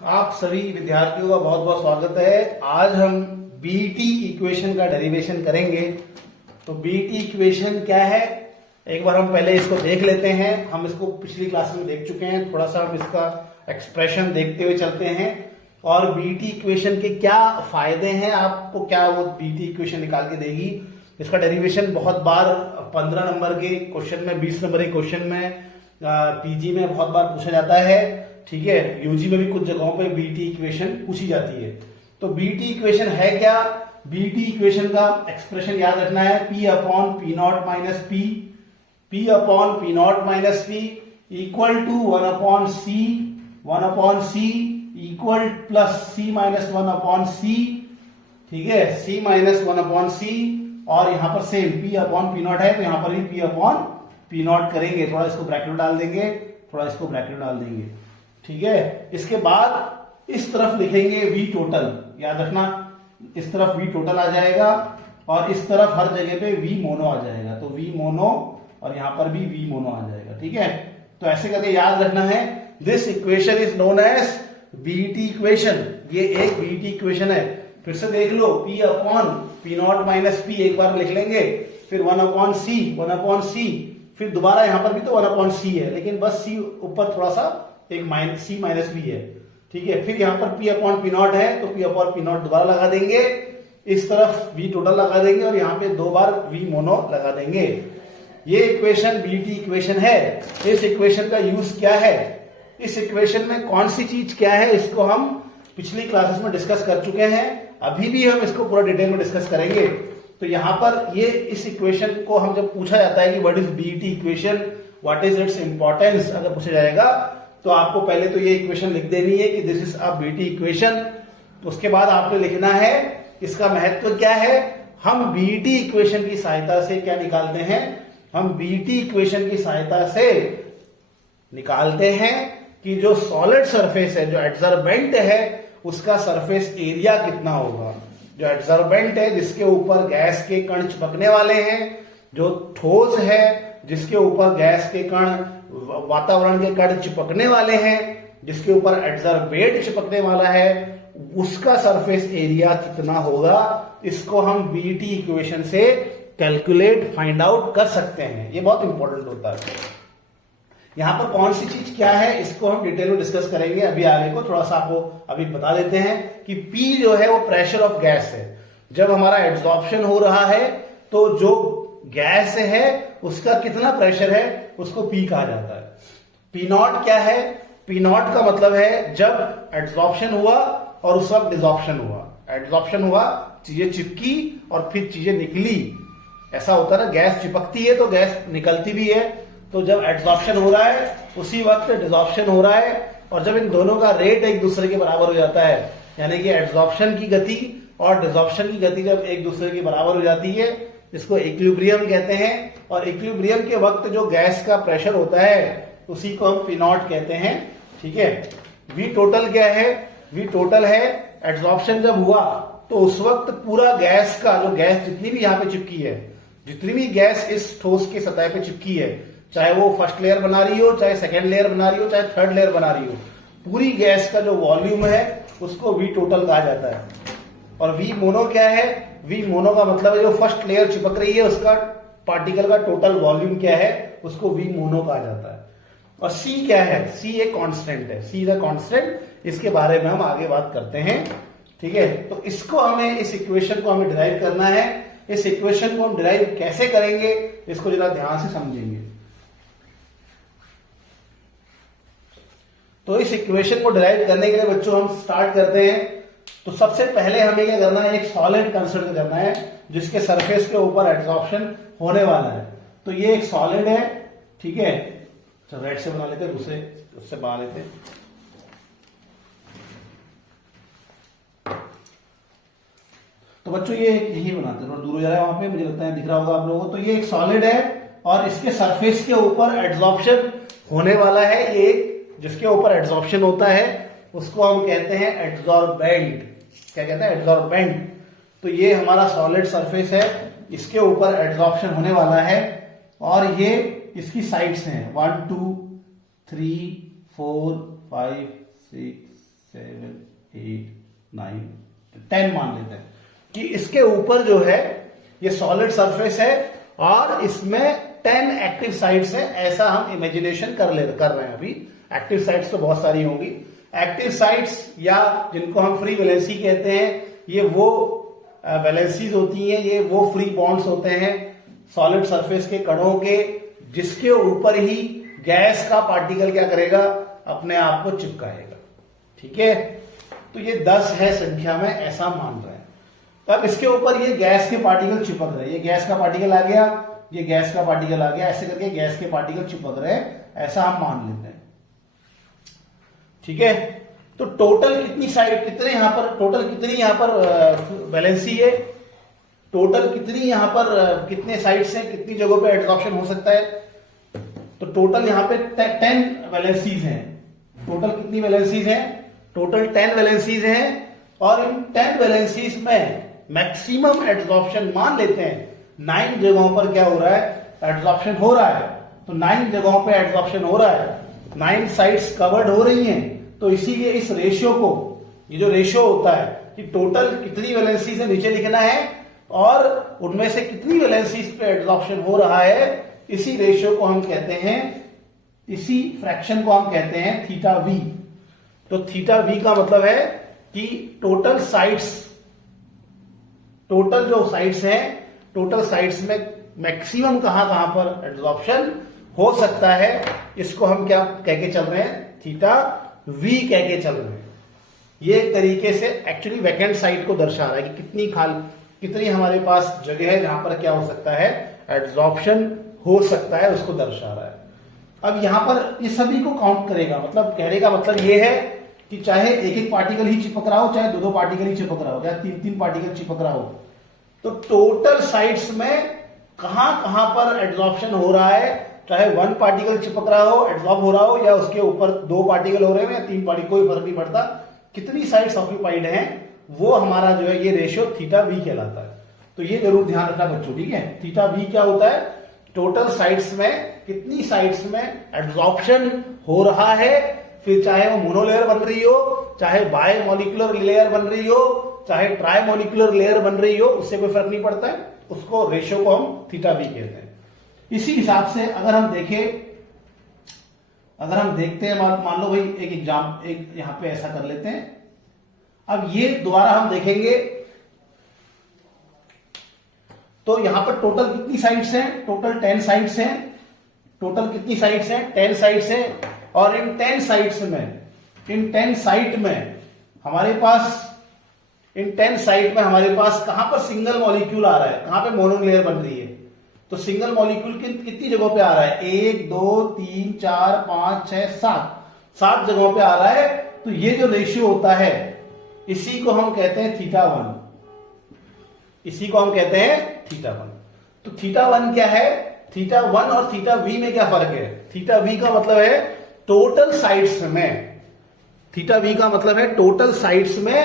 आप सभी विद्यार्थियों का बहुत बहुत स्वागत है। आज हम बीईटी इक्वेशन का डेरिवेशन करेंगे। तो बीईटी इक्वेशन क्या है, एक बार हम पहले इसको देख लेते हैं। हम इसको पिछली क्लास में देख चुके हैं, थोड़ा सा हम इसका एक्सप्रेशन देखते हुए चलते हैं और बीईटी इक्वेशन के क्या फायदे हैं, आपको क्या वो बीईटी इक्वेशन निकाल के देगी। इसका डेरिवेशन बहुत बार 15 नंबर के क्वेश्चन में, 20 नंबर के क्वेश्चन में, पीजी में बहुत बार पूछा जाता है। ठीक है, यूजी में भी कुछ जगहों पे बीईटी इक्वेशन पूछी जाती है। तो बीईटी इक्वेशन है क्या? बीईटी इक्वेशन का एक्सप्रेशन याद रखना है, P upon P not minus p, P upon P not minus p equal to 1 upon c equal plus C minus 1 upon c. ठीक है, C माइनस 1 अपॉन सी, और यहां पर same P upon P not है तो यहां पर भी P अपॉन पी नॉट करेंगे। थोड़ा इसको ब्रैकेट में डाल देंगे, थोड़ा इसको ब्रैकेट में डाल देंगे। ठीक है, इसके बाद इस तरफ लिखेंगे V टोटल, याद रखना इस तरफ V टोटल आ जाएगा और इस तरफ हर जगह पे V मोनो आ जाएगा। तो V मोनो और यहां पर भी V मोनो आ जाएगा। ठीक है, तो ऐसे करके याद रखना है। This equation is known as BET equation. ये एक बीईटी इक्वेशन है। फिर से देख लो, P upon P not minus P एक बार लिख लेंगे, फिर 1 अपॉन सी, फिर दोबारा यहां पर भी तो 1 अपॉन सी है, लेकिन बस C ऊपर थोड़ा सा एक C माइनस बी है। ठीक है, फिर यहां पर P अपॉन पी नॉट है तो P अपॉन पी नॉट दोबारा लगा देंगे, इस तरफ V टोटल लगा देंगे और यहां पे 2 बार V मोनो लगा देंगे। ये इक्वेशन बीईटी इक्वेशन है। इस इक्वेशन का यूज क्या है, इस इक्वेशन में कौन सी चीज क्या है, इसको हम पिछली क्लासेस में डिस्कस कर चुके हैं। अभी भी हम इसको पूरा डिटेल में डिस्कस करेंगे। तो यहां पर ये इस इक्वेशन को हम जब पूछा जाता है कि what is BET equation, what is its importance, अगर पूछा जाएगा तो आपको पहले तो ये इक्वेशन लिख देनी है कि this is a BET equation. उसके बाद आपने लिखना है इसका महत्व क्या है। हम बीईटी इक्वेशन की सहायता से क्या निकालते हैं, हम बीईटी इक्वेशन की सहायता से निकालते हैं कि जो सॉलिड सरफेस है, जो एडजॉर्बेंट है, उसका सरफेस एरिया कितना होगा। जो एडजॉर्बेंट है, जिसके ऊपर गैस के कण चिपकने वाले हैं, जो ठोस है, जिसके ऊपर गैस के कण, वातावरण के कण चिपकने वाले हैं, जिसके ऊपर एडजॉर्बेंट चिपकने वाला है, उसका सरफेस एरिया कितना होगा, इसको हम बीईटी इक्वेशन से कैलकुलेट, फाइंड आउट कर सकते हैं। ये बहुत इंपॉर्टेंट होता है। यहां पर कौन सी चीज क्या है, इसको हम डिटेल में डिस्कस करेंगे अभी आगे को। थोड़ा सा आपको अभी बता देते हैं कि P जो है वो प्रेशर ऑफ गैस है। जब हमारा एब्जॉर्प्शन हो रहा है तो जो गैस है उसका कितना प्रेशर है, उसको P कहा जाता है। P नॉट क्या है, P नॉट का मतलब है जब एब्जॉर्प्शन हुआ और उस वक्त डिसॉर्प्शन हुआ। एब्जॉर्प्शन हुआ, चीजें चिपकी और फिर चीजें निकली। ऐसा होता है ना, गैस चिपकती है तो गैस निकलती भी है। तो जब एब्जॉर्प्शन हो रहा है उसी वक्त डिसॉर्प्शन हो रहा है, और जब इन दोनों का रेट एक दूसरे के बराबर हो जाता है, यानी कि एब्जॉर्प्शन की गति और डिसॉर्प्शन की गति जब एक दूसरे के बराबर हो जाती है, इसको इक्विलिब्रियम कहते हैं। और इक्विलिब्रियम के वक्त जो गैस का प्रेशर होता है उसी को हम पी नॉट कहते हैं। ठीक है, वी टोटल क्या है, वी टोटल है एब्जॉर्प्शन जब हुआ तो उस वक्त पूरा गैस का, जो गैस जितनी भी यहां पे चिपकी है, जितनी भी गैस इस ठोस की सतह पे चिपकी है, चाहे वो फर्स्ट लेयर बना रही हो, चाहे सेकेंड लेयर बना रही हो, चाहे थर्ड लेयर बना रही हो, पूरी गैस का जो वॉल्यूम है उसको वी टोटल कहा जाता है। और वी मोनो क्या है, वी मोनो का मतलब है जो फर्स्ट लेयर चिपक रही है उसका पार्टिकल का टोटल वॉल्यूम क्या है, उसको वी मोनो कहा जाता है। और सी क्या है, सी एक कांस्टेंट है, सी इज अ कांस्टेंट। इसके बारे में हम आगे बात करते हैं। ठीक है, तो इसको हमें, इस इक्वेशन को हमें डिराइव करना है। इस इक्वेशन को हम डिराइव कैसे करेंगे, इसको जरा ध्यान से समझेंगे। तो इस इक्वेशन को डिराइव करने के लिए बच्चों हम स्टार्ट करते हैं। तो सबसे पहले हमें क्या करना है, एक सॉलिड कंसिडर करना है जिसके सरफेस के ऊपर एब्जॉर्प्शन होने वाला है। तो ये एक सॉलिड है। ठीक है, तो रेड से बना लेते हैं, दूसरे उससे बना लेते हैं। तो बच्चों ये यही बनाते हैं, दूर हो जा रहा है वहां पे, मुझे लगता है दिख रहा होगा आप लोगों को। तो ये एक सॉलिड है और इसके सरफेस के ऊपर एब्जॉर्प्शन होने वाला है। ये जिसके ऊपर एब्जॉर्प्शन होता है उसको हम कहते हैं एडजॉर्बेंट। क्या कहते हैं, एडजॉर्बेंट। तो ये हमारा सॉलिड सरफेस है, इसके ऊपर एब्जॉर्प्शन होने वाला है और ये इसकी साइड्स हैं 1 2 3 4 5 6 7, 8, 9, 10 मान लेते हैं कि इसके ऊपर जो है ये सॉलिड सरफेस है और इसमें 10 एक्टिव साइट्स है, ऐसा हम इमेजिनेशन कर रहे हैं। अभी एक्टिव साइट्स तो बहुत सारी होंगी। एक्टिव साइट्स या जिनको हम फ्री वैलेंसी कहते हैं, ये वो वैलेंसीज होती हैं, ये वो फ्री बॉन्ड्स होते हैं सॉलिड सरफेस के कणों के, जिसके ऊपर ही गैस का पार्टिकल क्या करेगा, अपने आप को चिपकाएगा। ठीक है, तो ये 10 है संख्या में, ऐसा मान रहे हैं। तो अब इसके ऊपर ये गैस के पार्टिकल चिपक रहे हैं, ये गैस का पार्टिकल आ गया, ये गैस का पार्टिकल आ गया, ऐसे करके गैस के पार्टिकल चिपक रहे हैं, ऐसा हम मान लेते हैं। ठीक है, तो टोटल कितनी साइड, कितने यहां पर, टोटल कितनी यहां पर वैलेंसी है, टोटल कितनी यहां पर कितने साइड्स हैं, कितनी जगहों पे एडसॉर्प्शन हो सकता है। तो टोटल यहां पे 10 वैलेंसीज हैं। टोटल कितनी वैलेंसीज हैं, टोटल 10 वैलेंसीज हैं, और इन 10 वैलेंसीज में मैक्सिमम एडसॉर्प्शन मान लेते हैं 9 जगहों पर क्या हो रहा है, एडसॉर्प्शन हो रहा है। तो 9 जगहों पे एडसॉर्प्शन हो रहा है, 9 साइट्स कवर्ड हो रही हैं। तो इसीलिए इस रेशियो को, ये जो रेशियो होता है कि टोटल कितनी वैलेंसीज है नीचे लिखना है और उनमें से कितनी वैलेंसीज पे एडसॉर्प्शन हो रहा है, इसी रेशियो को हम कहते हैं, इसी फ्रैक्शन को हम कहते हैं थीटा वी। तो थीटा वी का मतलब है कि टोटल साइट्स, टोटल जो साइट्स हैं, टोटल साइट्स में मैक्सिमम कहां कहां पर एडसॉर्प्शन हो सकता है, इसको हम क्या कह के चल रहे हैं, थीटा वी कह के चल रहे हैं। ये एक तरीके से एक्चुअली वैकेंट साइट को दर्शा रहा है कि कितनी हमारे पास जगह है जहां पर क्या हो सकता है, एडसॉर्प्शन हो सकता है, उसको दर्शा रहा है। अब यहां पर इस सभी को काउंट करेगा, मतलब कहने का मतलब ये है कि चाहे एक एक पार्टिकल ही चिपक रहा हो, चाहे दो पार्टिकल ही चिपक रहा हो, चाहे 3 पार्टिकल चिपक रहा हो, तो टोटल साइट्स में कहां कहां पर एडसॉर्प्शन हो रहा है, चाहे 1 पार्टिकल चिपक रहा हो, एडसॉर्ब हो रहा हो, या उसके ऊपर 2 पार्टिकल हो रहे हो या 3 पार्टिकल, कोई फर्क नहीं पड़ता, कितनी साइट्स ऑक्यूपाइड हैं, वो हमारा जो है ये रेशियो थीटा वी कहलाता है। तो ये जरूर ध्यान रखना बच्चों, ठीक है। थीटा वी क्या होता है, टोटल साइट्स में कितनी साइट्स में एडसॉर्प्शन हो रहा है, फिर चाहे वो मोनोलेयर बन रही हो, चाहे बाय मॉलिक्यूलर लेयर बन रही हो, चाहे ट्राई मॉलिक्यूलर लेयर बन रही हो, उससे कोई फर्क नहीं पड़ता है, उसको रेशियो को हम थीटा वी कहते हैं। इसी हिसाब से अगर हम देखते हैं, मान लो भाई एक यहां पे ऐसा कर लेते हैं। अब ये दोबारा हम देखेंगे तो यहां पर टोटल कितनी साइट्स हैं, टोटल 10 साइट्स हैं। टोटल कितनी साइट्स हैं, 10 साइट्स हैं। और इन 10 साइट्स में, इन 10 साइट में हमारे पास, इन 10 साइट में हमारे पास कहां पर सिंगल मॉलिक्यूल आ रहा है, कहां पे मोनोलेयर बन रही है। तो सिंगल मॉलिक्यूल कितनी जगहों पे आ रहा है, 1 2 3 4 5 6 7 जगहों पे आ रहा है। तो ये जो रेशियो होता है, इसी को हम कहते हैं थीटा 1, इसी को हम कहते हैं थीटा 1। तो थीटा 1 क्या है, थीटा 1 और थीटा वी में क्या फर्क है। थीटा वी का मतलब है टोटल साइट्स में, थीटा वी का मतलब है टोटल साइट्स में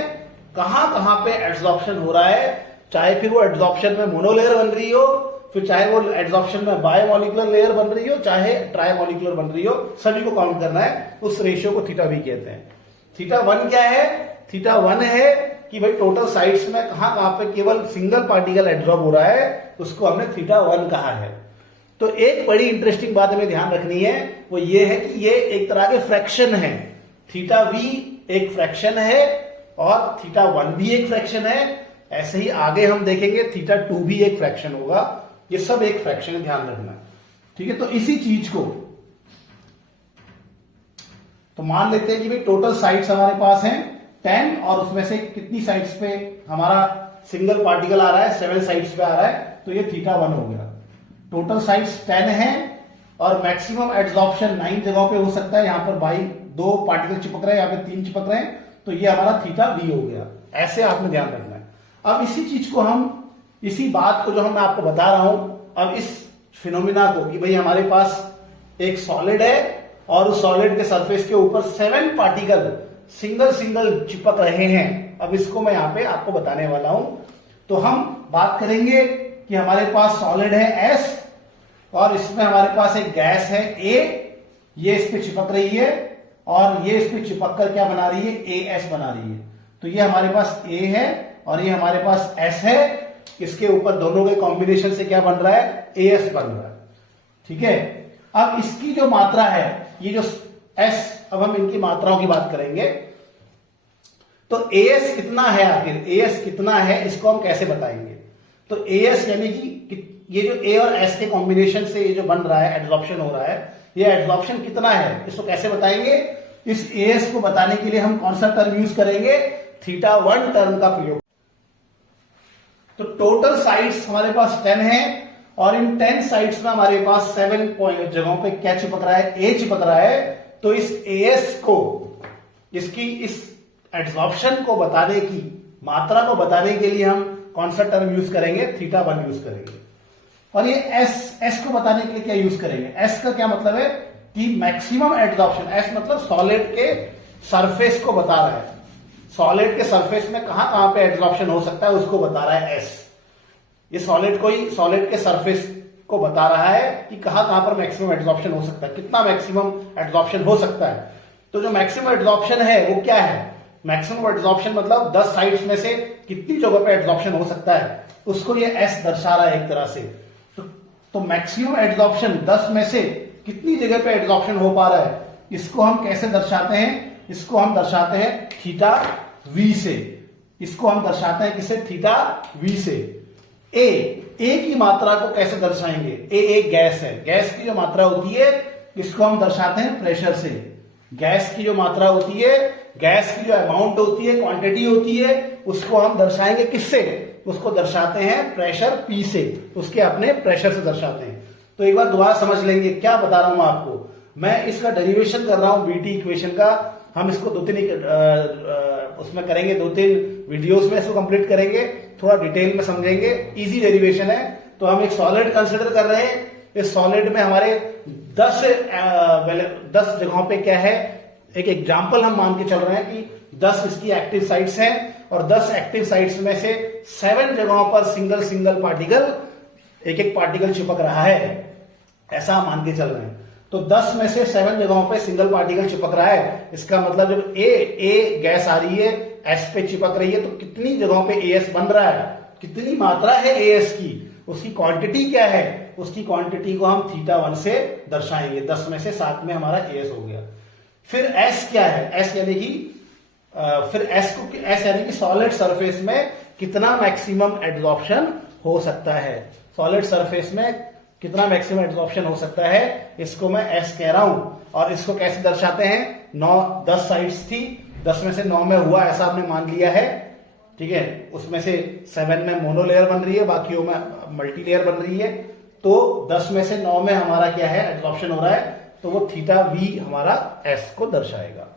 कहां पे एडसॉर्प्शन हो रहा है, चाहे फिर वो एडसॉर्प्शन में मोनोलेयर बन रही हो, फिर चाहे वो एडसॉर्प्शन में बाय मॉलिक्यूलर लेयर बन रही हो, चाहे ट्राई मॉलिक्यूलर बन रही हो, सभी को काउंट करना है। उस रेशियो को थीटा वी कहते हैं। थीटा 1 क्या है, थीटा 1 है कि भाई टोटल साइट्स में कहां पे केवल सिंगल पार्टिकल एडसॉर्ब हो रहा है, उसको हमने थीटा 1 कहा है। तो एक बड़ी इंटरेस्टिंग बात हमें ध्यान रखनी है, वो ये है कि ये एक तरह के फ्रैक्शन है। थीटा वी एक फ्रैक्शन है और थीटा 1 भी एक फ्रैक्शन है। ऐसे ही आगे हम देखेंगे थीटा 2 भी एक फ्रैक्शन होगा। ये सब एक फ्रैक्शन है, ध्यान रखना, ठीक है। तो इसी चीज को तो मान लेते हैं कि भाई टोटल साइट्स हमारे पास हैं 10, और उसमें से कितनी साइट्स पे हमारा सिंगल पार्टिकल आ रहा है, 7 साइट्स पे आ रहा है, तो ये थीटा 1 हो गया। टोटल साइट्स 10 है और मैक्सिमम एडसॉर्प्शन 9 जगहों पे हो सकता है। यहां पर बाई 2 पार्टिकल चिपक रहे हैं, यहां पे 3 चिपक रहे हैं, तो ये हमारा थीटा वी हो गया। ऐसे आपने ध्यान रखना है। अब इसी चीज को हम, इसी बात को जो मैं आपको बता रहा हूं, अब इस फिनोमिना को कि भाई हमारे पास एक सॉलिड है और उस सॉलिड के सरफेस के ऊपर 7 पार्टिकल सिंगल चिपक रहे हैं। अब इसको मैं यहां पे आपको बताने वाला हूं। तो हम बात करेंगे कि हमारे पास सॉलिड है S और इसमें हमारे पास एक गैस है A, ये इस पे चिपक रही है और ये इस पे चिपक कर क्या बना रही है, ए एस बना रही है। तो ये हमारे पास ए है और ये हमारे पास एस है, इसके ऊपर दोनों के कॉम्बिनेशन से क्या बन रहा है, ए एस बन रहा है। ठीक है, अब इसकी जो मात्रा है, ये जो एस, अब हम इनकी मात्राओं की बात करेंगे। तो एएस कितना है, आखिर एएस कितना है इसको हम कैसे बताएंगे। तो एएस यानी कि ये जो ए और एस के कॉम्बिनेशन से ये जो बन रहा है, एड्सॉर्प्शन हो रहा है, ये एड्सॉर्प्शन कितना है इसको कैसे बताएंगे। इस एएस को बताने के लिए हम कौन सा टर्म यूज करेंगे, θ1 टर्म का प्रयोग। तो टोटल साइड्स हमारे पास 10 है और इन 10 साइड्स में हमारे पास 7 पॉइंट जगहों पे क्या चिपक रहा है, ए चिपक रहा है। तो इस एएस को, इसकी इस एड्सॉर्प्शन को बताने की, मात्रा को बताने के लिए हम कौन सा टर्म यूज करेंगे, θ1 यूज करेंगे। और ये एस को बताने के लिए क्या यूज करेंगे, एस का क्या मतलब है कि मैक्सिमम एड्सॉर्प्शन, एस मतलब सॉलिड के सरफेस को बता रहा है, सॉलिड के सरफेस में कहां पे एड्सॉर्प्शन हो सकता है उसको बता रहा है एस। ये सॉलिड के सरफेस को बता रहा है कि कहां पर मैक्सिमम एड्सॉर्प्शन हो सकता है, कितना मैक्सिमम एड्सॉर्प्शन हो सकता है। तो जो मैक्सिमम एड्सॉर्प्शन है वो क्या है, मैक्सिमम एड्सॉर्प्शन मतलब 10 साइड्स में से कितनी जगह पे एड्सॉर्प्शन हो सकता है, उसको ये एस दर्शा रहा है एक तरह से। तो मैक्सिमम एड्सॉर्प्शन 10 में से कितनी जगह पे एड्सॉर्प्शन हो पा रहा है, इसको हम कैसे दर्शाते हैं, इसको हम दर्शाते हैं θv से। इसको हम दर्शाते हैं किसे, θv से। ए की मात्रा को कैसे दर्शाएंगे, ए एक गैस है, गैस की जो मात्रा होती है इसको हम दर्शाते हैं प्रेशर से। गैस की जो मात्रा होती है, गैस की जो अमाउंट होती है, क्वांटिटी होती है, उसको हम दर्शाएंगे किससे, उसको दर्शाते हैं प्रेशर पी से, उसके अपने प्रेशर से दर्शाते हैं। तो एक बार दोबारा समझ लेंगे क्या बता रहा हूं आपको। मैं इसका डेरिवेशन कर रहा हूं बीटी इक्वेशन का, हम इसको उसमें करेंगे, 2-3 वीडियोस में इसको कंप्लीट करेंगे, थोड़ा डिटेल में समझेंगे, इजी डेरिवेशन है। तो हम एक सॉलिड कंसिडर कर रहे हैं, इस सॉलिड में हमारे 10 जगहों पे क्या है, एक एग्जांपल हम मान के चल रहे हैं कि 10 इसकी एक्टिव साइट्स हैं और 10 एक्टिव साइट्स में से 7 जगहों पर सिंगल पार्टिकल, एक पार्टिकल चिपक रहा है, ऐसा हम मान के चल रहे हैं। तो 10 में से 7 जगहों पे सिंगल पार्टिकल चिपक रहा है, इसका मतलब जब ए गैस आ रही है, एस पे चिपक रही है, तो कितनी जगहों पे एएस बन रहा है, कितनी मात्रा है एएस की, उसकी क्वांटिटी क्या है, उसकी क्वांटिटी को हम θ1 से दर्शाएंगे। 10 में से 7 में हमारा एएस हो गया। फिर एस क्या है, एस यानी कि एस यानी कि सॉलिड सरफेस में कितना मैक्सिमम एड्सॉर्प्शन हो सकता है, सॉलिड सरफेस में कितना मैक्सिमम एड्सॉर्प्शन हो सकता है, इसको मैं एस कह रहा हूं। और इसको कैसे दर्शाते हैं, 10 साइड्स थी, 10 में से 9 में हुआ ऐसा आपने मान लिया है। ठीक है, उसमें से 7 में मोनोलेयर बन रही है, बाकियों में मल्टीलेयर बन रही है। तो 10 में से 9 में हमारा क्या है, एड्सॉर्प्शन हो रहा है, तो वो θv हमारा एस को दर्शाएगा।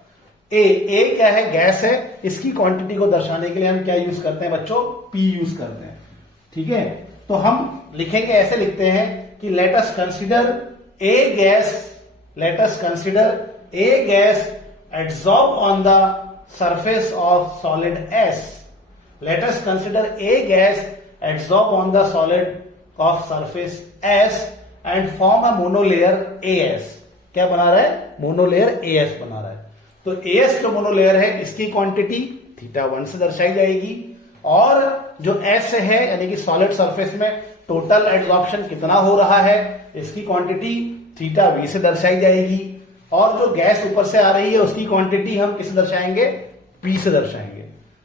ए क्या है, गैस है, इसकी क्वांटिटी को दर्शाने के लिए हम क्या यूज करते हैं बच्चों, पी यूज करते हैं। ठीक है, तो हम लिखेंगे, ऐसे लिखते हैं कि let us consider a gas adsorb on the surface of solid S. Let us consider a gas adsorb on the solid of surface S and form a monolayer as. क्या बना रहा है, मोनोलेयर एएस बना रहा है। तो as जो monolayer है, इसकी क्वांटिटी θ1 से दर्शाई जाएगी, और जो एस है यानी कि सॉलिड सरफेस में टोटल एड्सॉर्प्शन कितना हो रहा है, इसकी क्वांटिटी θv से दर्शाई जाएगी, और जो गैस ऊपर से आ रही है उसकी क्वांटिटी हम किसे दर्शाएंगे, पी से दर्शाएंगे।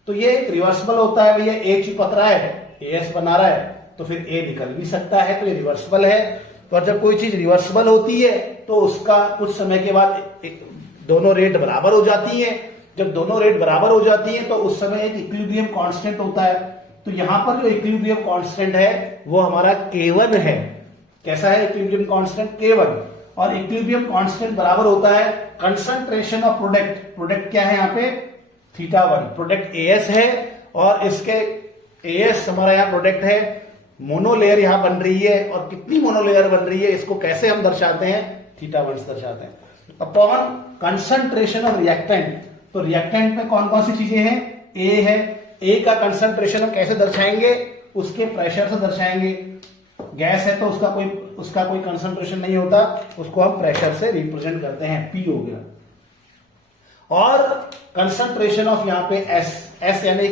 तो ये एक रिवर्सिबल होता है, भैया ए चिपक रहा है, एएस बना रहा है, तो फिर ए निकल भी सकता है, तो ये रिवर्सिबल है। तो जब कोई चीज रिवर्सिबल होती है तो उसका कुछ समय के बाद दोनों रेट बराबर हो जाती है। जब दोनों रेट बराबर हो जाती है तो उस समय एक इक्विलिब्रियम कांस्टेंट होता है। तो यहां पर जो इक्विलिब्रियम कांस्टेंट है वो हमारा K1 है। कैसा है इक्विलिब्रियम कांस्टेंट, K1। और इक्विलिब्रियम कांस्टेंट बराबर होता है कंसंट्रेशन ऑफ प्रोडक्ट। प्रोडक्ट क्या है यहाँ पे, θ1। प्रोडक्ट एएस है और इसके एएस हमारा यहाँ प्रोडक्ट है, मोनोलेयर यहां बन रही है, और कितनी मोनोलेयर बन रही है इसको कैसे हम दर्शाते हैं, θ1 से दर्शाते हैं। Upon concentration of reactant. तो रिएक्टेंट में कौन कौन सी चीजें हैं, ए है, ए का कंसंट्रेशन हम कैसे दर्शाएंगे, उसके प्रेशर से दर्शाएंगे। गैस है तो उसका कोई कंसंट्रेशन नहीं होता, उसको हम प्रेशर से रिप्रेजेंट करते हैं, पी हो गया। और कंसंट्रेशन ऑफ यहाँ पे एस यानी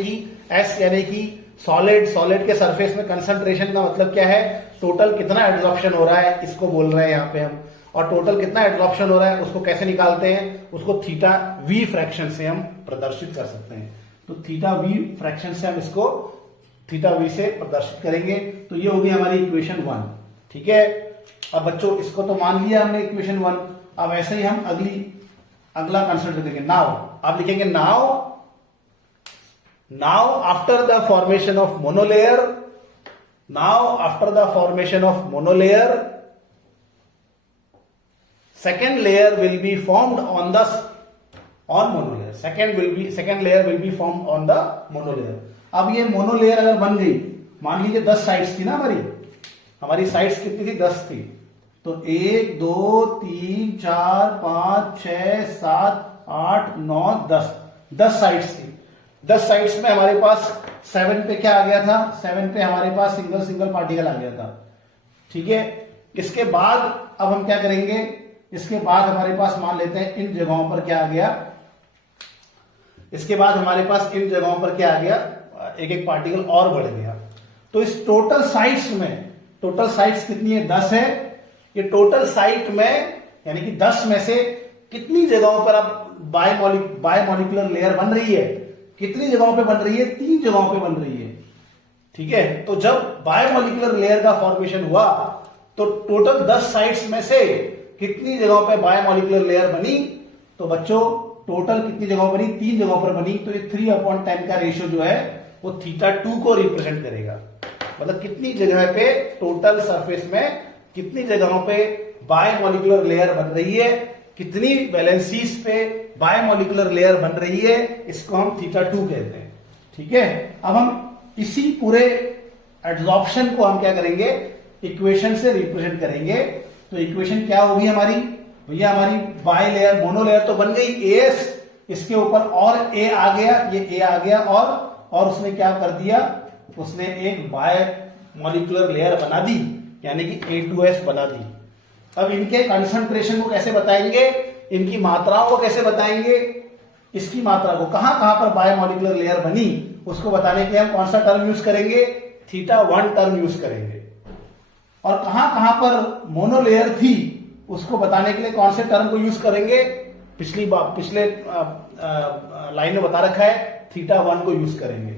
कि सॉलिड के सरफेस में कंसंट्रेशन का मतलब क्या है, टोटल कितना एब्जॉर्प्शन हो रहा है इसको बोल रहे हैं यहाँ पे हम। और टोटल कितना एब्जॉर्प्शन हो रहा है उसको कैसे निकालते हैं, उसको थीटा वी फ्रैक्शन से हम प्रदर्शित कर सकते हैं। तो थीटा वी फ्रैक्शन से हम इसको थीटा वी से प्रदर्शित करेंगे। तो ये होगी हमारी इक्वेशन 1। ठीक है, अब बच्चों इसको तो मान लिया हमने इक्वेशन 1। अब ऐसे ही हम अगला कंसिडर करेंगे। नाउ आप लिखेंगे now after the formation of monolayer second layer will be formed on monolayer. Second layer will be formed on the monolayer. अब ये मोनोलेयर अगर बन गई, मान लीजिए 10 साइड्स थी ना हमारी साइड्स कितनी थी, 10 थी। तो 1 2 3 4 5 6 7 8 9 10 साइड्स थी। 10 साइड्स में हमारे पास 7 पे क्या आ गया था, 7 पे हमारे पास सिंगल पार्टिकल आ गया था। ठीक है, इसके बाद अब हम क्या करेंगे, इसके बाद हमारे पास मान लेते हैं इन जगहों पर क्या आ गया, इसके बाद हमारे पास इन जगहों पर क्या आ गया, एक पार्टिकल और बढ़ गया। तो इस टोटल साइट्स कितनी है, 10 है। ये टोटल साइट में यानी कि 10 में से कितनी जगहों पर अब बायोमोलिकुलर लेयर बन रही है, कितनी जगहों पे बन रही है, 3 जगहों पे बन रही है। ठीक है, तो जब बायोमोलिकुलर लेयर का फॉर्मेशन हुआ तो टोटल 10 साइट्स में से कितनी जगहों पे बायोमोलिकुलर लेयर बनी, तो बच्चों टोटल कितनी जगहों बनी, 3 जगहों पर बनी। तो ये 3/10 का रेशियो जो है वो θ2 को रिप्रेजेंट करेगा। मतलब कितनी जगह पे टोटल सरफेस में कितनी जगहों पे बायोमोलिकुलर लेयर बन रही है, कितनी वैलेंसीज पे बायोमोलिकुलर लेयर बन रही है, इसको हम θ2 कहते हैं। ठीक है, अब हम इसी पूरे एड्सॉर्प्शन को हम क्या करेंगे, इक्वेशन से रिप्रेजेंट करेंगे। तो इक्वेशन क्या होगी हमारी, भैया हमारी बाय लेयर मोनोलेयर तो बन गई AS, इसके ऊपर और A आ गया, ये A आ गया और उसने क्या कर दिया, उसने एक बायोमोलिकुलर लेयर बना दी यानी कि A2S बना दी। अब इनके कंसंट्रेशन को कैसे बताएंगे, इनकी मात्राओं को कैसे बताएंगे, इसकी मात्रा को कहां पर बायोमोलिकुलर लेयर बनी उसको बताने के लिए हम कौन सा टर्म यूज करेंगे, θ1 टर्म यूज करेंगे। और कहां पर मोनोलेयर थी उसको बताने के लिए कौन से टर्म को यूज करेंगे, पिछले लाइन में बता रखा है θ1 को यूज करेंगे।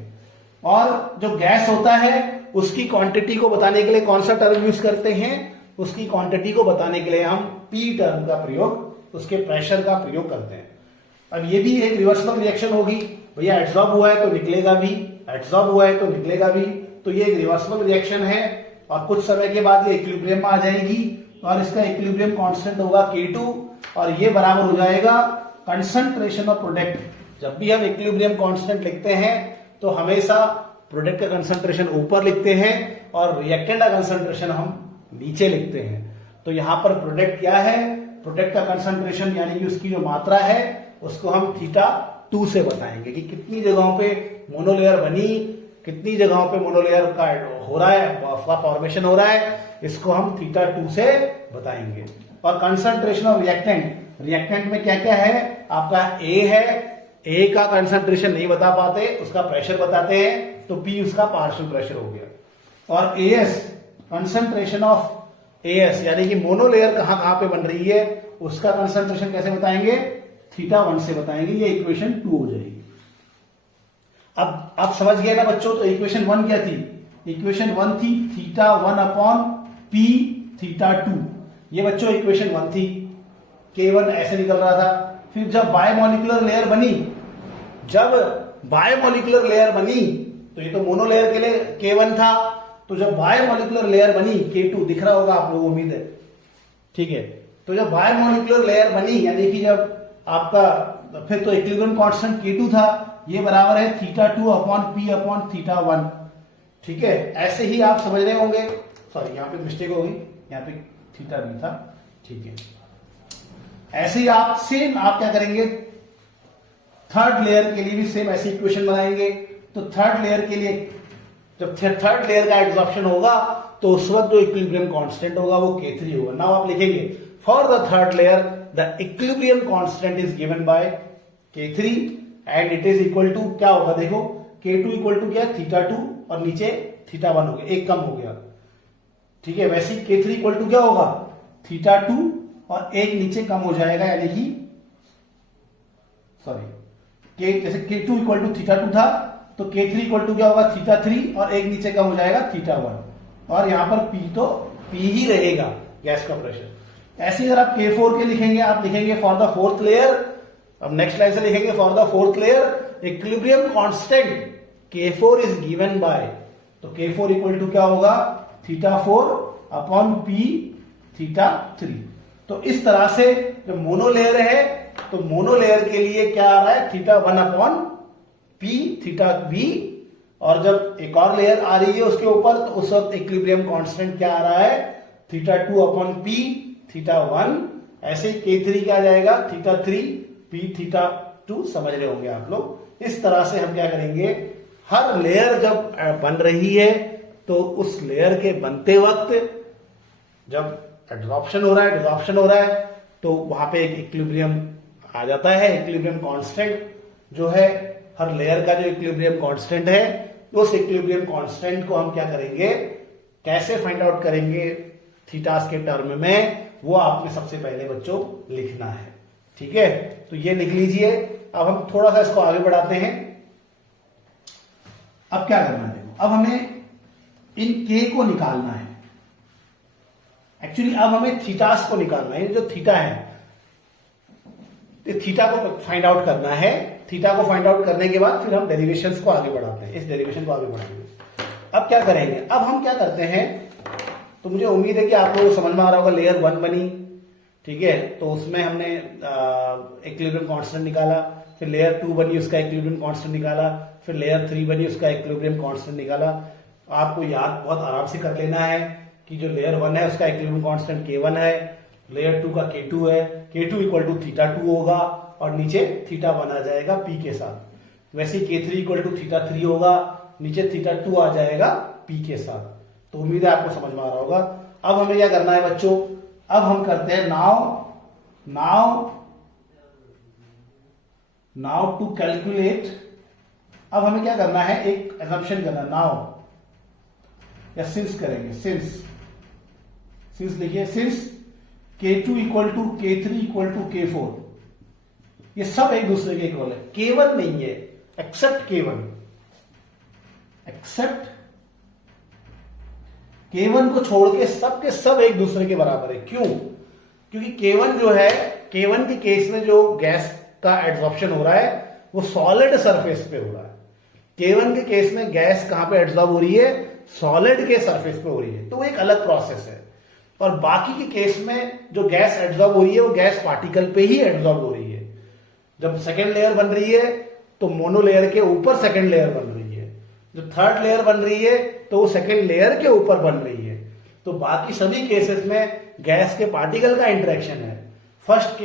और जो गैस होता है उसकी क्वांटिटी को बताने के लिए कौन सा टर्म यूज करते हैं, उसकी क्वांटिटी को बताने के लिए हम P टर्म का प्रयोग, उसके प्रेशर का प्रयोग करते हैं। अब ये भी एक रिवर्सिबल रिएक्शन होगी, भैया एड्सॉर्ब हुआ है तो निकलेगा भी, एड्सॉर्ब हुआ है तो निकलेगा भी। तो ये एक रिवर्सिबल रिएक्शन है और कुछ समय के बाद ये इक्विलिब्रियम में आ जाएगी और इसका इक्विलिब्रियम कांस्टेंट होगा K2 और ये बराबर हो जाएगा कंसंट्रेशन ऑफ प्रोडक्ट। जब भी हम इक्विलिब्रियम कांस्टेंट लिखते हैं तो हमेशा प्रोडक्ट का कंसंट्रेशन ऊपर लिखते हैं और रिएक्टेंट का कंसंट्रेशन हम नीचे लिखते हैं। तो यहां पर प्रोडक्ट क्या है, प्रोडक्ट का कंसंट्रेशन यानी कि उसकी जो मात्रा है उसको हम θ2 से बताएंगे कि कितनी जगहों पे मोनोलेयर बनी, कितनी जगहों पे मोनोलेयर का हो रहा है, उसका फॉर्मेशन हो रहा है, इसको हम θ2 से बताएंगे। और कंसंट्रेशन ऑफ रिएक्टेंट में क्या क्या है, आपका A है, A का कंसंट्रेशन नहीं बता पाते, उसका प्रेशर बताते हैं, तो P उसका पार्शियल प्रेशर हो गया। और AS कंसंट्रेशन ऑफ AS यानी कि मोनोलेयर कहां पे बन रही है उसका कंसंट्रेशन कैसे बताएंगे, θ1 से बताएंगे। ये इक्वेशन 2 हो जाएगी। अब आप समझ गए ना बच्चों, तो इक्वेशन 1 क्या थी, इक्वेशन 1 थी θ1/P θ2। ये बच्चों इक्वेशन 1 थी, K1 ऐसे निकल रहा था। फिर जब बायोमोलिकुलर लेयर बनी, तो ये तो मोनोलेयर के लिए K1 था, तो जब बायोमोलिकुलर लेयर बनी K2 दिख रहा होगा आप लोगों को, उम्मीद है। ठीक है, तो जब बायोमोलिकुलर लेयर बनी यानी कि जब आपका, फिर तो इक्विलिब्रियम कांस्टेंट K2 था, ये बराबर है θ2/P/θ1। ठीक है, ऐसे ही आप समझ रहे होंगे, सॉरी यहां पे मिस्टेक हो गई, यहां पे θB था। ठीक है, ऐसे ही आप क्या करेंगे, थर्ड लेयर के लिए भी सेम ऐसी इक्वेशन बनाएंगे। तो थर्ड लेयर के लिए जब थर्ड लेयर का एब्जॉर्प्शन होगा तो उस वक्त जो इक्विलिब्रियम कांस्टेंट होगा वो K3 होगा। नाउ आप लिखेंगे for the third layer the equilibrium constant is given by K3 and it is equal to क्या होगा, देखो K2 इक्वल टू क्या है, θ2 और नीचे θ1 हो गया, एक कम हो गया, ठीक है। वैसे ही K3 इक्वल टू क्या होगा, θ2 और एक नीचे कम हो जाएगा, यानी कि सॉरी जैसे K2 इक्वल टू θ2 था तो K3 इक्वल टू क्या होगा, θ3 और एक नीचे कम हो जाएगा θ1, और यहां पर P तो P ही रहेगा गैस का प्रेशर। ऐसे अगर आप K4 के लिखेंगे, आप लिखेंगे फॉर द फोर्थ लेयर, अब नेक्स्ट लाइन से लिखेंगे for the fourth layer equilibrium constant K4 is given by, तो K4 इक्वल टू क्या होगा, θ4 अपॉन P θ3। तो इस तरह से जो मोनो लेयर है तो मोनो लेयर के लिए क्या आ रहा है, θ1 अपॉन P θV, और जब एक और लेयर आ रही है उसके ऊपर तो उस वक्त इक्विलिब्रियम कांस्टेंट क्या आ रहा है, θ2 अपॉन P θ1। ऐसे ही K3 क्या आ जाएगा, θ3 P θ2, समझ रहे होंगे आप लोग। इस तरह से हम क्या करेंगे, हर लेयर जब बन रही है तो उस लेयर के बनते वक्त जब एब्जॉर्प्शन हो रहा है, डिसॉर्प्शन हो रहा है, तो वहां पे एक इक्विलिब्रियम आ जाता है। इक्विलिब्रियम कांस्टेंट जो है, हर लेयर का जो इक्विलिब्रियम कांस्टेंट है, उस इक्विलिब्रियम कांस्टेंट को हम क्या करेंगे, कैसे फाइंड आउट करेंगे थीटास के टर्म में, वो आपने सबसे पहले बच्चों लिखना है, ठीक है। तो ये लिख लीजिए। अब हम थोड़ा सा इसको आगे बढ़ाते हैं। अब क्या करना है, देखो अब हमें इन के को निकालना है। एक्चुअली अब हमें थीटास को निकालना है, जो थीटा है थीटा को फाइंड आउट करना है। थीटा को फाइंड आउट करने के बाद फिर हम डेरिवेशंस को आगे बढ़ाते हैं, इस डेरिवेशन को आगे बढ़ाएंगे। अब क्या करेंगे, अब हम क्या करते हैं, तो मुझे उम्मीद है कि आप लोगों को समझ में आ रहा होगा। लेयर 1 बनी, ठीक है, तो उसमें हमने इक्विलिब्रियम कांस्टेंट निकाला, फिर लेयर 2 बनी, उसका इक्विलिब्रियम कांस्टेंट निकाला, फिर लेयर 3 बनी, उसका इक्विलिब्रियम कांस्टेंट निकाला। आपको याद बहुत आराम से कर लेना है कि जो लेयर 1 है उसका इक्विलिब्रियम कांस्टेंट K1 है, लेयर 2 का K2 है, K2 इक्वल टू θ2 होगा और नीचे θ1 आ जाएगा P के साथ। वैसे ही K3 इक्वल टू θ3 होगा, नीचे θ2 आ जाएगा P के साथ। तो उम्मीद है आपको समझ में आ रहा होगा। अब हमें क्या करना है बच्चों, अब हम करते हैं नाउ टू कैलकुलेट। अब हमें क्या करना है, एक assumption करना, नाउ या सिंस करेंगे, सिंस लिखिए, since K2 equal to K3 equal to K4, ये सब एक दूसरे के इक्वल है। K1 नहीं है, एक्सेप्ट K1 को छोड़ के सब के सब एक दूसरे के बराबर है। क्यों? क्योंकि K1 जो है, K1 के केस में जो गैस का एड्सॉर्प्शन हो रहा है वो सॉलिड सरफेस पे हो रहा है। K1 के केस में गैस कहां पे एड्सॉर्ब हो रही है, सॉलिड के सरफेस पे हो रही है, तो वो एक अलग प्रोसेस है। और बाकी के केस में जो गैस एड्सॉर्ब हो रही है वो गैस पार्टिकल पे ही एड्सॉर्ब हो रही है। जब सेकेंड लेयर बन रही है तो मोनो लेयर के ऊपर सेकेंड लेयर बन रही है, जब थर्ड लेयर बन रही है तो वो सेकेंड लेयर के ऊपर बन रही है। तो बाकी सभी केसेस में गैस के पार्टिकल का इंटरेक्शन है। फर्स्ट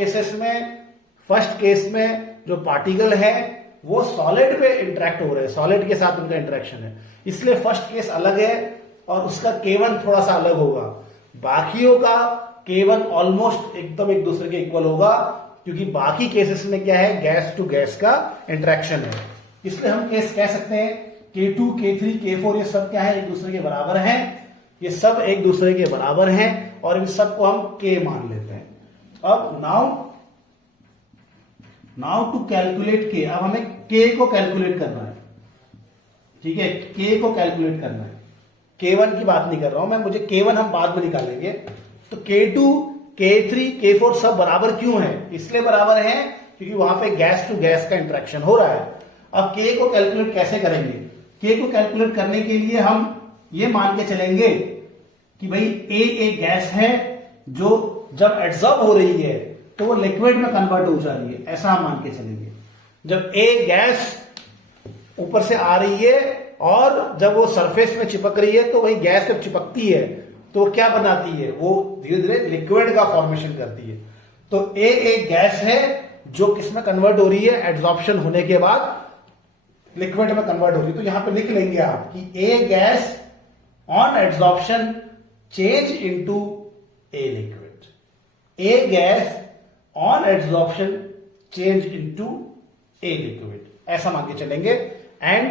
केस में जो पार्टिकल है वो सॉलिड पे इंटरेक्ट हो रहे हैं, सॉलिड के साथ उनका इंटरेक्शन है, इसलिए फर्स्ट केस अलग है और उसका K1 थोड़ा सा अलग होगा। बाकियों का K1 ऑलमोस्ट एकदम एक दूसरे के इक्वल होगा, क्योंकि बाकी केसेस में क्या है, गैस टू गैस का इंटरेक्शन है। इसलिए हम केस कह सकते हैं K2, K3, K4 ये सब क्या है, एक दूसरे के बराबर हैं। ये सब एक दूसरे के बराबर हैं और इन सबको हम K मान लेते हैं। अब नाउ टू कैलकुलेट K, अब हमें K को कैलकुलेट करना है, ठीक है, K को कैलकुलेट करना है। K1 की बात नहीं कर रहा हूं मैं, मुझे K1 हम बाद में निकालेंगे। तो K2, K3, K4 सब बराबर क्यों है, इसलिए बराबर है क्योंकि वहां पे गैस टू गैस का इंटरेक्शन हो रहा है। अब K को कैलकुलेट कैसे करेंगे, K को कैलकुलेट करने के लिए हम ये मान के चलेंगे कि भाई A एक गैस है जो जब एड्सॉर्ब हो रही है तो वो लिक्विड में कन्वर्ट हो जा रही है, ऐसा हम मान के चलेंगे। जब A गैस ऊपर से आ रही है और जब वो सरफेस में चिपक रही है तो वही गैस जब चिपकती है तो क्या बनाती है, वो धीरे धीरे लिक्विड का फॉर्मेशन करती है। तो A एक गैस है जो किसमें कन्वर्ट हो रही है, एड्सॉर्प्शन होने के बाद लिक्विड में कन्वर्ट हो रही है। तो यहां पे लिख लेंगे आप कि A gas on adsorption change into A liquid, A gas on adsorption change into a liquid, ऐसा मान के चलेंगे। एंड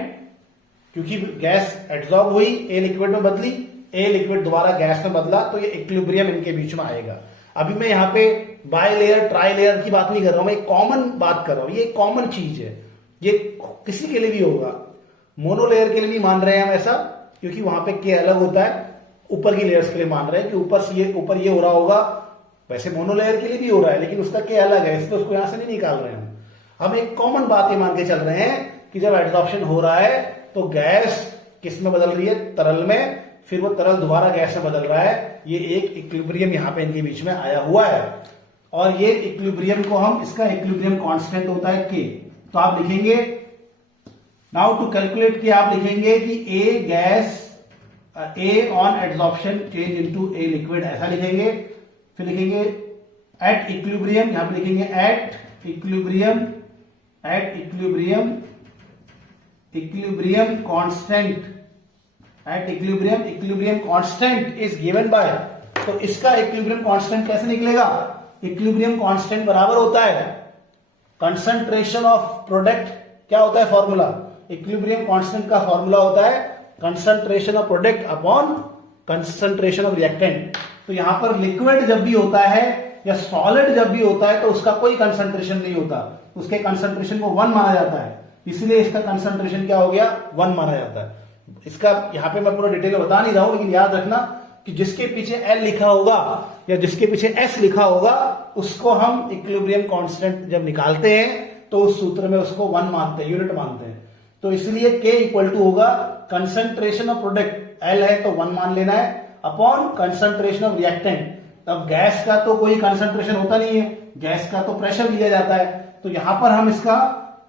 क्योंकि गैस एड्सॉर्ब हुई, ए लिक्विड में बदली, ए लिक्विड दोबारा गैस में बदला, तो ये इक्विलिब्रियम इनके बीच में आएगा। अभी मैं यहाँ पे बाय लेयर ट्राई लेयर की बात नहीं कर रहा हूं, मैं एक कॉमन बात कर रहा हूं। ये एक कॉमन चीज है, ये किसी के लिए भी होगा। मोनोलेयर के लिए नहीं मान रहे हैं हम ऐसा, क्योंकि वहां पे के अलग होता है। ऊपर की लेयर्स के लिए मान रहे हैं कि ऊपर ये हो रहा होगा, वैसे मोनोलेयर के लिए भी हो रहा है, लेकिन उसका के अलग है, इसलिए उसको यहां से नहीं निकाल रहे हैं हम एक कॉमन बात ये मान के चल रहे हैं कि जब एड्सॉर्प्शन हो रहा है तो गैस किस में बदल रही है, तरल में, फिर वो तरल दोबारा गैस में बदल रहा है। ये एक इक्विलिब्रियम यहां पे इनके बीच में आया हुआ है, और ये इक्विलिब्रियम को हम, इसका इक्विलिब्रियम कांस्टेंट होता है के। तो आप लिखेंगे, नाउ टू कैलकुलेट के आप लिखेंगे कि a gas, a on adsorption change into a liquid, ऐसा लिखेंगे। फिर लिखेंगे एट इक्विलिब्रियम, यहां पे लिखेंगे at equilibrium constant, at equilibrium constant is given by. तो इसका इक्विलिब्रियम कांस्टेंट कैसे निकलेगा? इक्विलिब्रियम कांस्टेंट बराबर होता है कंसंट्रेशन ऑफ प्रोडक्ट, क्या होता है फॉर्मूला? इक्विलिब्रियम कांस्टेंट का फॉर्मूला होता है concentration of product upon concentration of reactant. तो यहां पर लिक्विड जब भी होता है या सॉलिड जब भी होता है तो उसका कोई कंसंट्रेशन नहीं होता, उसके कंसंट्रेशन को 1 माना जाता है, इसलिए इसका कंसंट्रेशन क्या हो गया? 1 माना जाता है। इसका यहां पे मैं पूरा डिटेल बता नहीं रहा हूं, लेकिन याद रखना कि जिसके पीछे एल लिखा होगा या जिसके पीछे एस लिखा होगा, उसको हम इक्विलिब्रियम कांस्टेंट जब निकालते हैं तो उस सूत्र में उसको 1 मानते हैं, यूनिट मानते हैं। तो इसलिए K इक्वल टू होगा कंसंट्रेशन ऑफ प्रोडक्ट, L है तो 1 मान लेना है, अपॉन कंसंट्रेशन ऑफ रिएक्टेंट। तब गैस का तो कोई कंसंट्रेशन होता नहीं है, गैस का तो प्रेशर लिया जाता है, तो यहां पर हम इसका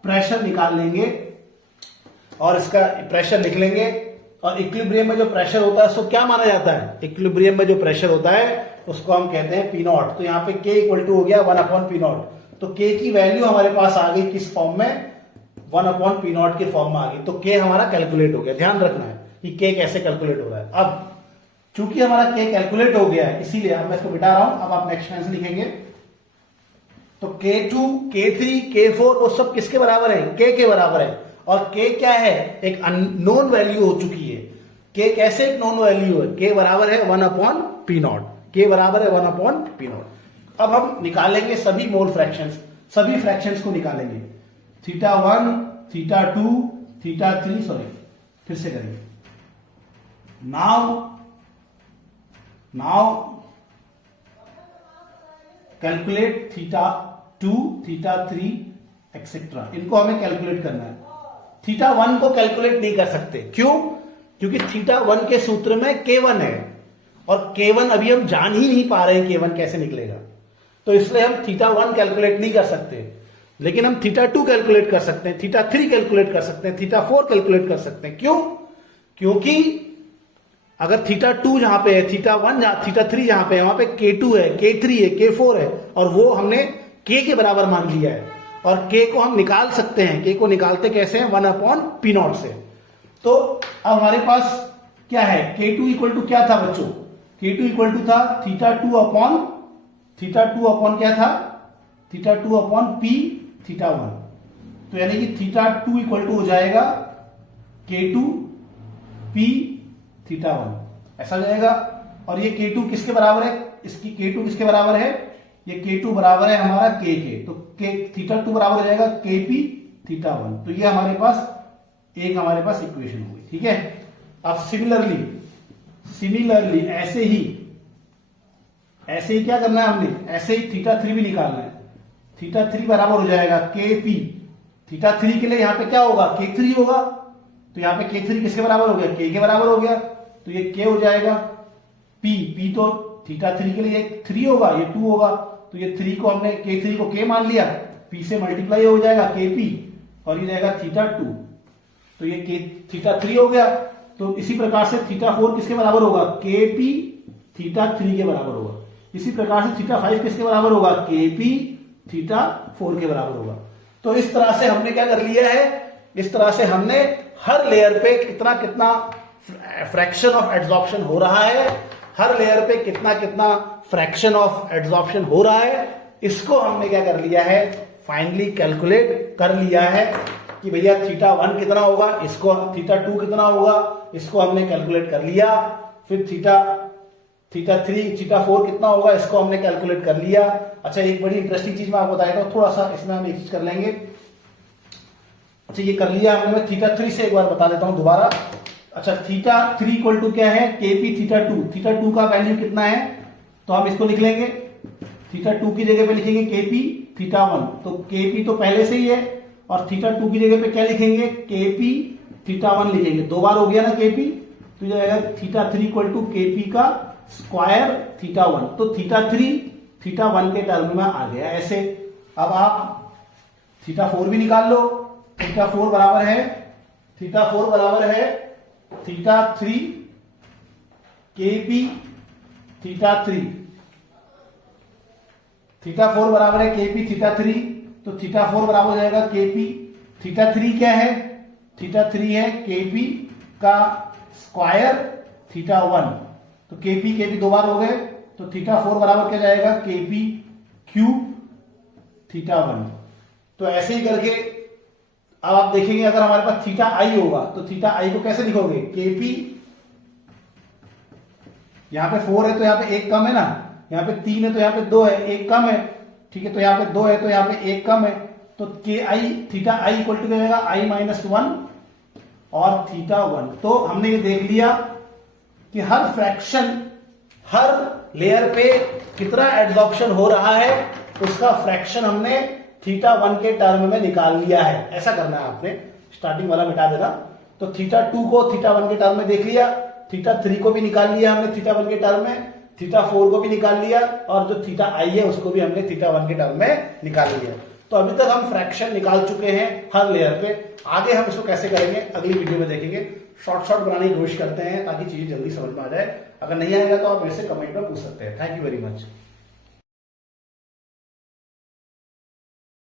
प्रेशर निकाल लेंगे और इसका प्रेशर लिख लेंगे। और इक्विलिब्रियम में जो प्रेशर होता है उसको क्या माना जाता है? इक्विलिब्रियम में जो प्रेशर होता है उसको हम कहते हैं पी नॉट। तो यहाँ पे K इक्वल टू हो गया 1 अपॉन पी नॉट। तो K की वैल्यू हमारे पास आ गई किस फॉर्म में? 1 अपॉन पी नॉट के फॉर्म में आ गई। तो K हमारा कैलकुलेट हो गया। ध्यान रखना है कि K कैसे कैलकुलेट हो रहा है। अब चूंकि हमारा K कैलकुलेट हो गया है, इसीलिए अब मैं इसको मिटा रहा हूं। अब आप नेक्स्ट आंसर लिखेंगे तो K2, K3, K4 वो सब किसके बराबर है? K के बराबर है। और K क्या है? एक अननोन वैल्यू हो चुकी है। K कैसे एक नोन वैल्यू है? K बराबर है 1 अपॉन पी नॉट, K बराबर है 1 अपॉन पी नॉट। अब हम निकालेंगे सभी मोल फ्रैक्शंस, सभी फ्रैक्शंस को निकालेंगे, θ1, θ2, θ3, सॉरी फिर से करेंगे। नाउ कैलकुलेट θ2, θ3 एक्सेट्रा, इनको हमें कैलकुलेट करना है। θ1 को कैलकुलेट नहीं कर सकते, क्यों? क्योंकि θ1 के सूत्र में K1 है और K1 अभी हम जान ही नहीं पा रहे हैं K1 कैसे निकलेगा, तो इसलिए हम θ1 कैलकुलेट नहीं कर सकते। लेकिन हम θ2 कैलकुलेट कर सकते हैं, θ3 कैलकुलेट कर सकते हैं, θ4 कैलकुलेट कर सकते हैं। क्यों? क्योंकि अगर θ2 जहां पे है, θ1 θ3 जहां पे है, वहां पे K2 है, K3 है, K4 है, और वो हमने K के बराबर मान लिया है। और K को हम निकाल सकते हैं। K को निकालते कैसे हैं? 1 अपॉन पी नॉट से। तो अब हमारे पास क्या है? K2 इक्वल टू क्या था बच्चों? K2 इक्वल टू था θ2 अपॉन क्या था? θ2 अपॉन P θ1। तो यानी कि θ2 इक्वल टू हो जाएगा K2 P θ1, ऐसा हो जाएगा। और ये K2 किसके बराबर है? इसकी K2 किसके बराबर है? ये K2 बराबर है हमारा K के, तो θ2 बराबर हो जाएगा KP θ1। तो ये हमारे पास इक्वेशन हो गई। ठीक है। अब सिमिलरली ऐसे ही क्या करना है हमने? ऐसे ही θ3 भी निकालना है। θ3 बराबर हो जाएगा KP। θ3 के लिए यहां पे क्या होगा? K3 होगा, तो यहां पे K3 किसके बराबर हो गया? K के बराबर हो गया, तो ये K हो जाएगा। P तो θ3 के लिए 3 होगा, ये 2 होगा, तो ये 3 को हमने K3 को K मान लिया, P से मल्टीप्लाई हो जाएगा KP, और ये जाएगा θ2, तो ये θ3 हो गया। तो इसी प्रकार से θ4 किसके बराबर होगा? KP θ3 के बराबर होगा। इसी प्रकार से θ5 किसके बराबर होगा? KP θ4 के बराबर होगा। तो इस तरह से हमने क्या कर लिया है? इस तरह से हमने हर लेयर पे कितना फ्रैक्शन ऑफ एड्सॉर्प्शन हो रहा है, हर लेयर पे कितना फ्रैक्शन ऑफ एड्सॉर्प्शन हो रहा है, इसको हमने क्या कर लिया है? फाइनली कैलकुलेट कर लिया है कि भैया थीटा 1 कितना होगा, इसको थीटा 2 कितना होगा, इसको हमने कैलकुलेट कर लिया। फिर थीटा 3 थीटा 4 कितना होगा, इसको हमने कैलकुलेट कर लिया। अच्छा, एक बड़ी इंटरेस्टिंग चीज मैं आपको बताया था, थोड़ा सा इसमें हम एक चीज कर लेंगे। अच्छा, ये कर लिया हमने। मैं थीटा 3 से एक बार बता देता हूं दोबारा। अच्छा, थीटा 3 इक्वल टू क्या है, केपी थीटा 2। थीटा 2 का वैल्यू कितना है, तो हम इसको लिख लेंगे, थीटा 2 की जगह पे लिखेंगे केपी थीटा 1। तो केपी तो पहले से ही है, और थीटा 2 की जगह पे क्या लिखेंगे, केपी थीटा 1 लिखेंगे। 2 बार हो गया ना केपी, तो जाएगा थीटा 3 इक्वल टू केपी का स्क्वायर थीटा 1। तो थीटा 3 थीटा 1 के टर्म में आ गया ऐसे। अब आप थीटा 4 भी निकाल लो। थीटा 4 बराबर है थीटा 3 केपी थीटा 3। थीटा 4 बराबर है केपी थीटा 3, तो थीटा 4 बराबर हो जाएगा केपी थीटा 3 क्या है, थीटा 3 है केपी का स्क्वायर थीटा 1। तो केपी 2 बार हो गए, तो थीटा 4 बराबर क्या जाएगा, केपी क्यूब थीटा 1। तो ऐसे ही करके अब आप देखेंगे, अगर हमारे पास थीटा आई होगा तो थीटा आई को कैसे लिखोगे, केपी, यहां पे 4 है तो यहां पे 1 कम है ना, यहां पे 3 है तो यहां पे 2 है, 1 कम है, ठीक है, तो यहां पे 2 है तो यहां पे 1 कम है। तो के आई थीटा आई इक्वल टू क्या जाएगा, आई माइनस 1 और थीटा 1। तो हमने ये देख लिया कि हर फ्रैक्शन, हर लेयर पे कितना एड्सॉर्प्शन हो रहा है, उसका फ्रैक्शन हमने थीटा 1 के टर्म में निकाल लिया है। ऐसा करना है आपने, स्टार्टिंग वाला मिटा देना। तो थीटा 2 को थीटा 1 के टर्म में देख लिया, थीटा 3 को भी निकाल लिया हमने थीटा 1 के टर्म में, थीटा 4 को भी निकाल लिया, और जो थीटा आई है उसको भी हमने थीटा 1 के टर्म में निकाल लिया। तो अभी तक हम फ्रैक्शन निकाल चुके हैं हर लेयर पे। आगे हम इसको कैसे करेंगे अगली वीडियो में देखेंगे। शॉर्ट बनाने की कोशिश करते हैं ताकि चीजें जल्दी समझ में आ जाए। अगर नहीं आएगा तो आप मेरे से कमेंट में पूछ सकते हैं। Thank you very much.